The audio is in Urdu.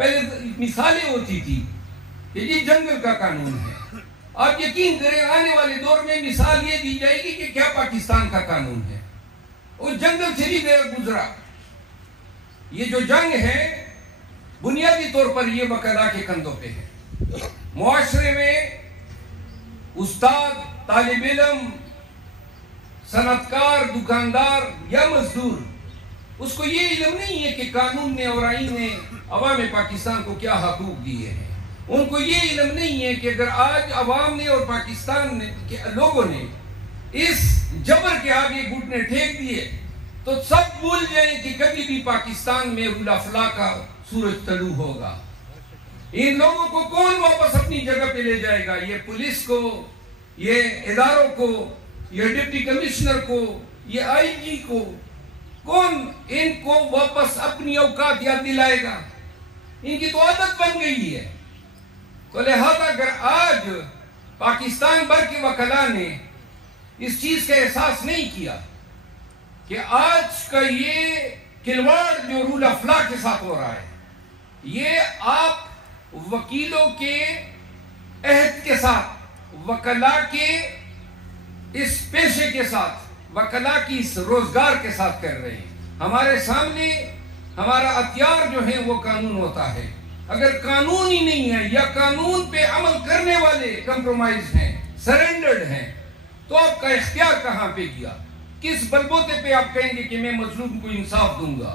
پہلے مثالیں ہوتی تھی کہ یہ جنگل کا قانون ہے. آپ یقین کریں آنے والے دور میں مثال یہ دی جائے گی کہ کیا پاکستان کا قانون ہے. اور جنگل سے بھی گیا گزرا. یہ جو جنگ ہے بنیادی طور پر یہ وکلا کے کندھوں پہ ہے. معاشرے میں استاد، طالب علم، صنعت کار، دکاندار یا مزدور، اس کو یہ علم نہیں ہے کہ قانون نے اور آئین نے عوام پاکستان کو کیا حقوق دیے ہیں. ان کو یہ علم نہیں ہے کہ اگر آج عوام نے اور پاکستان کے لوگوں نے اس جبر کے آگے گھٹنے ٹھیک دیے تو سب بھول جائیں کہ کبھی بھی پاکستان میں رول آف لا کا سورج طلوع ہوگا. ان لوگوں کو کون واپس اپنی جگہ پہ لے جائے گا؟ یہ پولیس کو، یہ اداروں کو، یہ ڈپٹی کمشنر کو، یہ آئی جی کو، کون ان کو واپس اپنی اوقات یاد دلائے گا؟ ان کی تو عادت بن گئی ہے. تو لہذا اگر آج پاکستان بھر کے وکلاء نے اس چیز کا احساس نہیں کیا کہ آج کا یہ کھلواڑ جو رول آف لا کے ساتھ ہو رہا ہے، یہ آپ وکیلوں کے عہد کے ساتھ، وکلاء کے اس پیشے کے ساتھ، وکلاء کی اس روزگار کے ساتھ کر رہے ہیں. ہمارے سامنے ہمارا ہتھیار جو ہے وہ قانون ہوتا ہے. اگر قانون ہی نہیں ہے یا قانون پہ عمل کرنے والے کمپرومائز ہیں، سرنڈرڈ ہیں، تو آپ کا اختیار کہاں پہ گیا؟ کس بلبوتے پہ آپ کہیں گے کہ میں مظلوم کو انصاف دوں گا؟